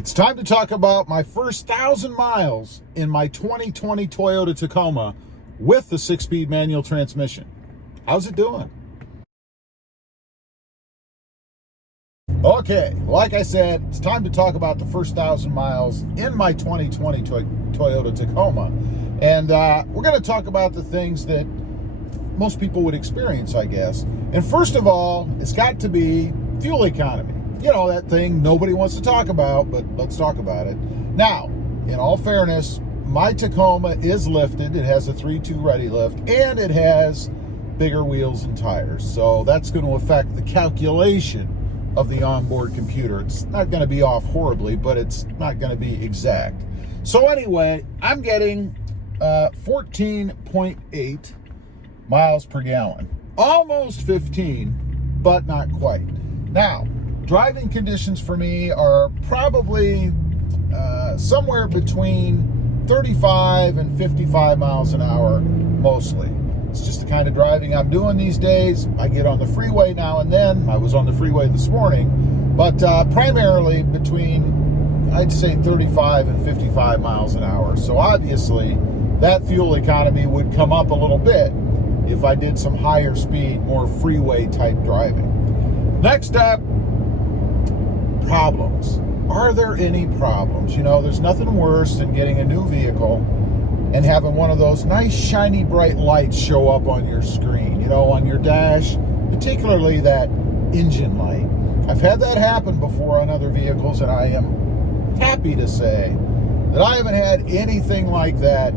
It's time to talk about my first 1,000 miles in my 2020 Toyota Tacoma with the 6-speed manual transmission. How's it doing? Okay, like I said, it's time to talk about the first 1,000 miles in my 2020 Toyota Tacoma. And we're going to talk about the things that most people would experience, I guess. And first of all, it's got to be fuel economy. You know, that thing nobody wants to talk about, but let's talk about it. Now, in all fairness, my Tacoma is lifted. It has a 3.2 ready lift, and it has bigger wheels and tires. So that's going to affect the calculation of the onboard computer. It's not going to be off horribly, but it's not going to be exact. So anyway, I'm getting 14.8 miles per gallon. Almost 15, but not quite. Now, driving conditions for me are probably somewhere between 35 and 55 miles an hour, mostly. It's just the kind of driving I'm doing these days. I get on the freeway now and then. I was on the freeway this morning, but primarily between, I'd say, 35 and 55 miles an hour. So obviously, that fuel economy would come up a little bit if I did some higher speed, more freeway type driving. Next up, problems. Are there any problems? You know, there's nothing worse than getting a new vehicle and having one of those nice shiny bright lights show up on your screen, you know, on your dash, particularly that engine light. I've had that happen before on other vehicles, and I am happy to say that I haven't had anything like that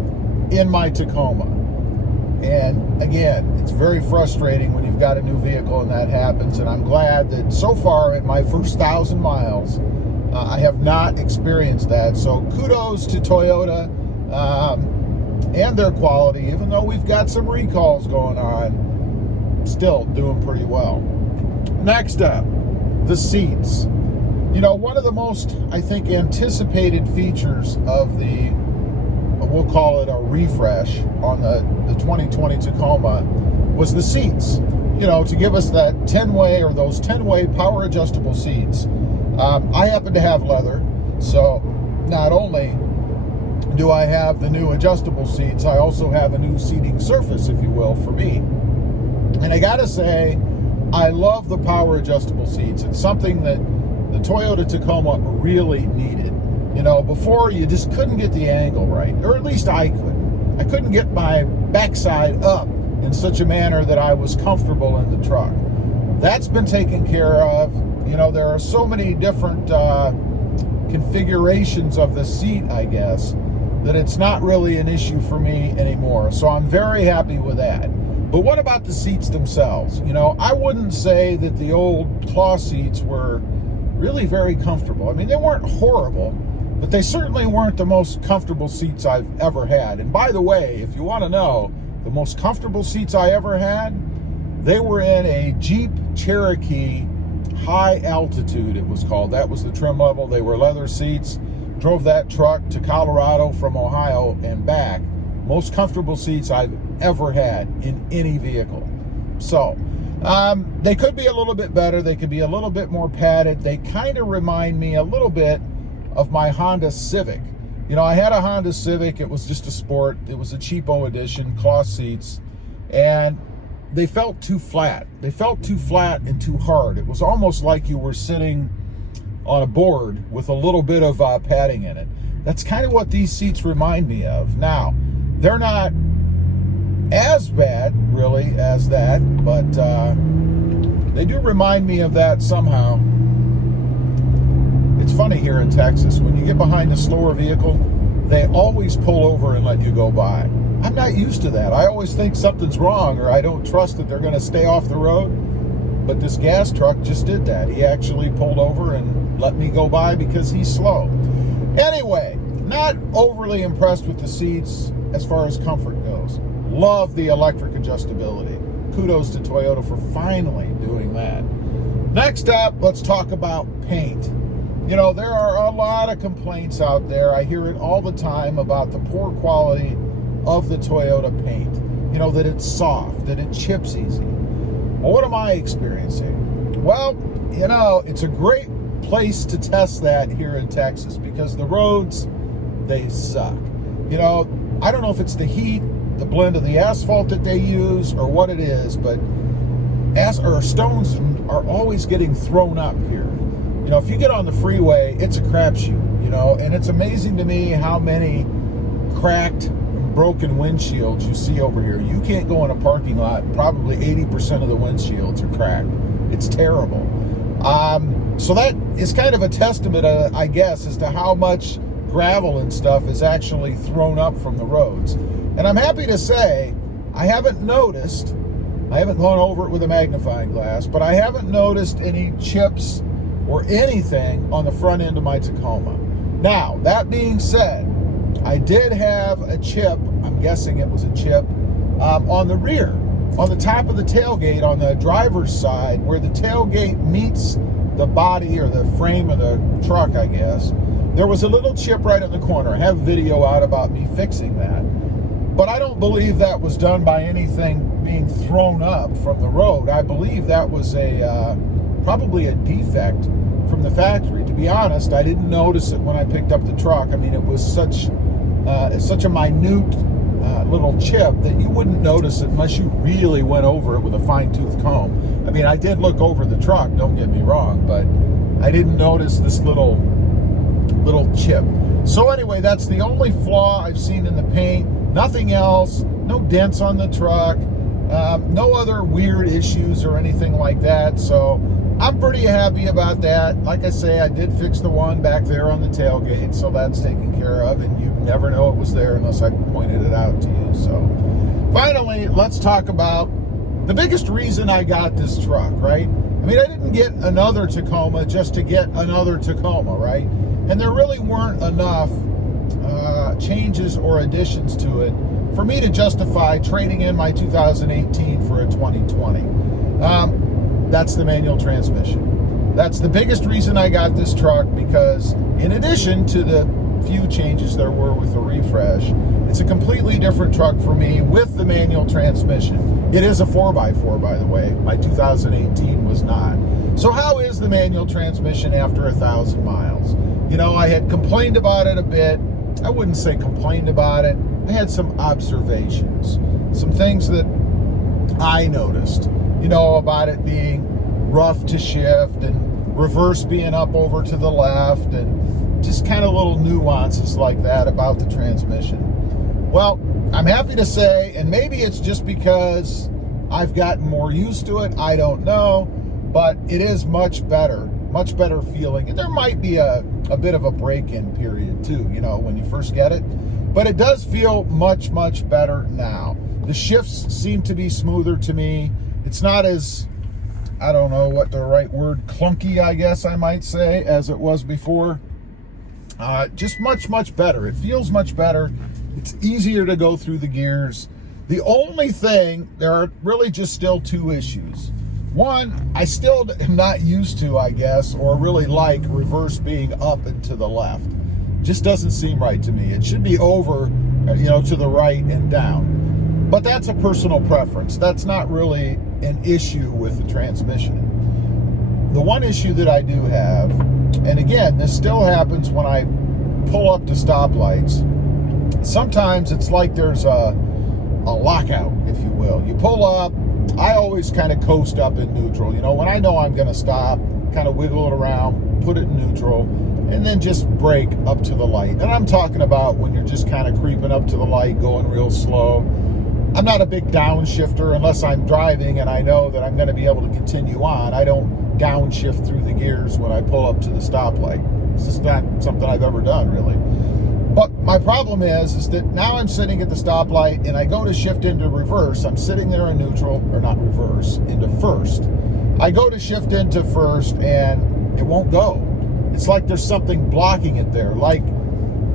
in my Tacoma. And again, it's very frustrating when you've got a new vehicle and that happens, and I'm glad that so far in my first 1,000 miles, I have not experienced that. So kudos to Toyota and their quality. Even though we've got some recalls going on, still doing pretty well. Next up, the seats. You know, one of the most, I think, anticipated features of the, we'll call it a refresh on the 2020 Tacoma, was the seats. You know, to give us that 10-way or those 10-way power adjustable seats. I happen to have leather, so not only do I have the new adjustable seats, I also have a new seating surface, if you will, for me. And I gotta say, I love the power adjustable seats. It's something that the Toyota Tacoma really needed. You know, before you just couldn't get the angle right, or at least I couldn't. I couldn't get my backside up in such a manner that I was comfortable in the truck. That's been taken care of. You know, there are so many different configurations of the seat, I guess, that it's not really an issue for me anymore. So I'm very happy with that. But what about the seats themselves? You know, I wouldn't say that the old cloth seats were really very comfortable. I mean, they weren't horrible, but they certainly weren't the most comfortable seats I've ever had. And by the way, if you want to know, the most comfortable seats I ever had, they were in a Jeep Cherokee High Altitude, it was called. That was the trim level. They were leather seats. Drove that truck to Colorado from Ohio and back. Most comfortable seats I've ever had in any vehicle. So, they could be a little bit better. They could be a little bit more padded. They kind of remind me a little bit of my Honda Civic. You know, I had a Honda Civic. It was just a sport. It was a cheapo edition, cloth seats. And they felt too flat. They felt too flat and too hard. It was almost like you were sitting on a board with a little bit of padding in it. That's kind of what these seats remind me of. Now, they're not as bad, really, as that, but they do remind me of that somehow. It's funny here in Texas, when you get behind a slower vehicle, they always pull over and let you go by. I'm not used to that. I always think something's wrong, or I don't trust that they're going to stay off the road. But this gas truck just did that. He actually pulled over and let me go by because he's slow. Anyway, not overly impressed with the seats as far as comfort goes. Love the electric adjustability. Kudos to Toyota for finally doing that. Next up, let's talk about paint. You know, there are a lot of complaints out there. I hear it all the time about the poor quality of the Toyota paint. You know, that it's soft, that it chips easy. Well, what am I experiencing? Well, you know, it's a great place to test that here in Texas because the roads, they suck. You know, I don't know if it's the heat, the blend of the asphalt that they use, or what it is, but stones are always getting thrown up here. You know, if you get on the freeway, it's a crapshoot, you know, and it's amazing to me how many cracked, broken windshields you see over here. You can't go in a parking lot, probably 80% of the windshields are cracked. It's terrible. So that is kind of a testament, I guess, as to how much gravel and stuff is actually thrown up from the roads. And I'm happy to say, I haven't gone over it with a magnifying glass, but I haven't noticed any chips or anything on the front end of my Tacoma. Now, that being said, I did have a chip, I'm guessing it was a chip, on the rear, on the top of the tailgate, on the driver's side, where the tailgate meets the body or the frame of the truck, I guess. There was a little chip right in the corner. I have video out about me fixing that. But I don't believe that was done by anything being thrown up from the road. I believe that was probably a defect from the factory. To be honest, I didn't notice it when I picked up the truck. I mean, it was such a minute little chip that you wouldn't notice it unless you really went over it with a fine-tooth comb. I mean, I did look over the truck, don't get me wrong, but I didn't notice this little chip. So anyway, that's the only flaw I've seen in the paint. Nothing else, no dents on the truck, no other weird issues or anything like that. So I'm pretty happy about that. Like I say, I did fix the one back there on the tailgate, so that's taken care of, and you never know it was there unless I pointed it out to you. So finally, let's talk about the biggest reason I got this truck, right? I mean, I didn't get another Tacoma just to get another Tacoma, right? And there really weren't enough changes or additions to it for me to justify trading in my 2018 for a 2020. That's the manual transmission. That's the biggest reason I got this truck, because in addition to the few changes there were with the refresh, it's a completely different truck for me with the manual transmission. It is a 4x4, by the way. My 2018 was not. So how is the manual transmission after 1,000 miles? You know, I had complained about it a bit. I wouldn't say complained about it. I had some observations, some things that I noticed, you know, about it being rough to shift and reverse being up over to the left, and just kind of little nuances like that about the transmission. Well, I'm happy to say, and maybe it's just because I've gotten more used to it, I don't know, but it is much better feeling. And there might be a bit of a break-in period too, you know, when you first get it, but it does feel much better now. The shifts seem to be smoother to me. It's not as, I don't know what the right word, clunky, I guess I might say, as it was before. Just much better. It feels much better. It's easier to go through the gears. The only thing, there are really just still two issues. One, I still am not used to, I guess, or really like reverse being up and to the left. Just doesn't seem right to me. It should be over, you know, to the right and down. But that's a personal preference. That's not really an issue with the transmission. The one issue that I do have, and again, this still happens when I pull up to stoplights. Sometimes it's like there's a lockout, if you will. You pull up, I always kind of coast up in neutral. You know, when I know I'm going to stop, kind of wiggle it around, put it in neutral, and then just brake up to the light. And I'm talking about when you're just kind of creeping up to the light, going real slow. I'm not a big downshifter unless I'm driving and I know that I'm going to be able to continue on. I don't downshift through the gears when I pull up to the stoplight. It's just not something I've ever done, really. But my problem is that now I'm sitting at the stoplight and I go to shift into reverse. I'm sitting there in neutral, or not reverse, into first. I go to shift into first and it won't go. It's like there's something blocking it there, like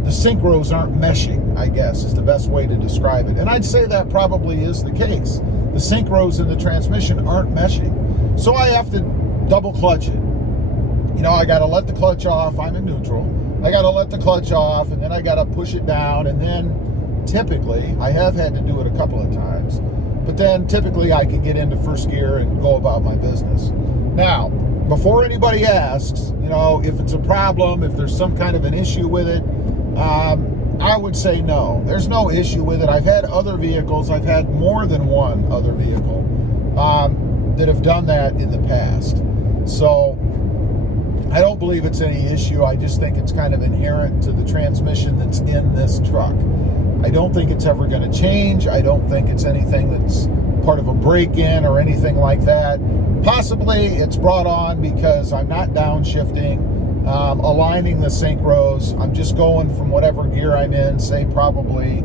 the synchros aren't meshing, I guess, is the best way to describe it. And I'd say that probably is the case. The synchros in the transmission aren't meshing. So I have to double clutch it. You know, I got to let the clutch off. I'm in neutral. I got to let the clutch off, and then I got to push it down. And then typically, I have had to do it a couple of times, but then typically I can get into first gear and go about my business. Now, before anybody asks, you know, if it's a problem, if there's some kind of an issue with it, I would say no. There's no issue with it. I've had other vehicles. I've had more than one other vehicle that have done that in the past. So I don't believe it's any issue. I just think it's kind of inherent to the transmission that's in this truck. I don't think it's ever going to change. I don't think it's anything that's part of a break-in or anything like that. Possibly it's brought on because I'm not downshifting, aligning the synchros. I'm just going from whatever gear I'm in, say probably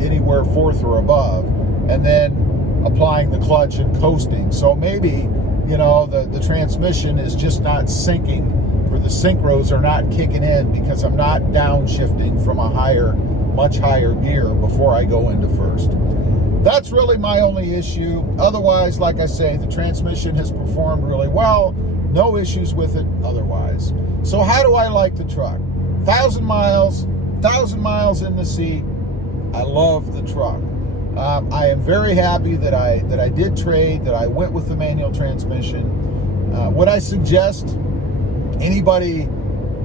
anywhere fourth or above, and then applying the clutch and coasting. So maybe, you know, the transmission is just not syncing, or the synchros are not kicking in because I'm not downshifting from a much higher gear before I go into first. That's really my only issue. Otherwise, like I say, the transmission has performed really well. No issues with it otherwise. So how do I like the truck? 1,000 miles in the seat. I love the truck. I am very happy that I did trade, that I went with the manual transmission. Would I suggest anybody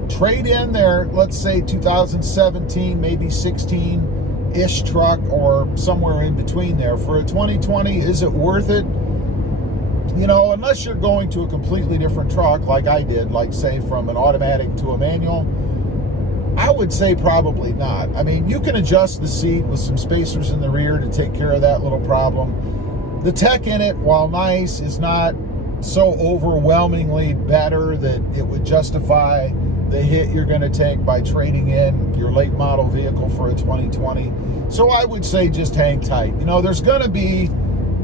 trade in their, let's say, 2017, maybe 16-ish truck, or somewhere in between there for a 2020? Is it worth it? You know, unless you're going to a completely different truck like I did, like say from an automatic to a manual, I would say probably not. I mean, you can adjust the seat with some spacers in the rear to take care of that little problem. The tech in it, while nice, is not so overwhelmingly better that it would justify the hit you're going to take by trading in your late model vehicle for a 2020. So I would say just hang tight. You know, there's going to be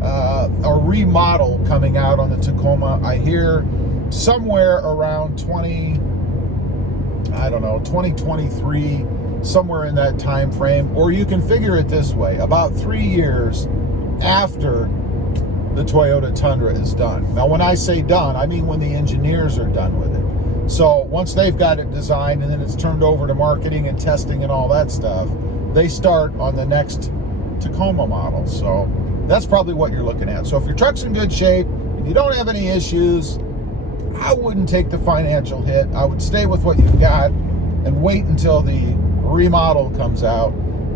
a remodel coming out on the Tacoma. I hear somewhere around 2023, somewhere in that time frame. Or you can figure it this way: about 3 years after the Toyota Tundra is done. Now, when I say done, I mean when the engineers are done with it. So once they've got it designed and then it's turned over to marketing and testing and all that stuff, they start on the next Tacoma model. So that's probably what you're looking at. So if your truck's in good shape and you don't have any issues, I wouldn't take the financial hit. I would stay with what you've got and wait until the remodel comes out,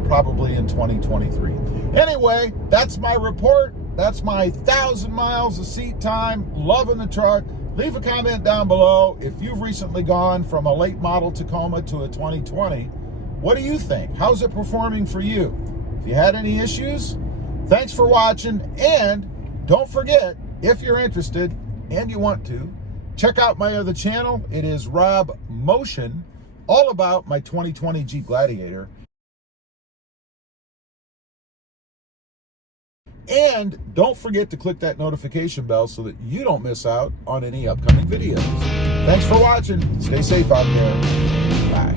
probably in 2023. Anyway, that's my report. That's my 1,000 miles of seat time. Loving the truck. Leave a comment down below if you've recently gone from a late model Tacoma to a 2020. What do you think? How's it performing for you? If you had any issues, thanks for watching. And don't forget, if you're interested and you want to, check out my other channel. It is RobMotive, all about my 2020 Jeep Gladiator. And don't forget to click that notification bell so that you don't miss out on any upcoming videos. Thanks for watching. Stay safe out there. Bye.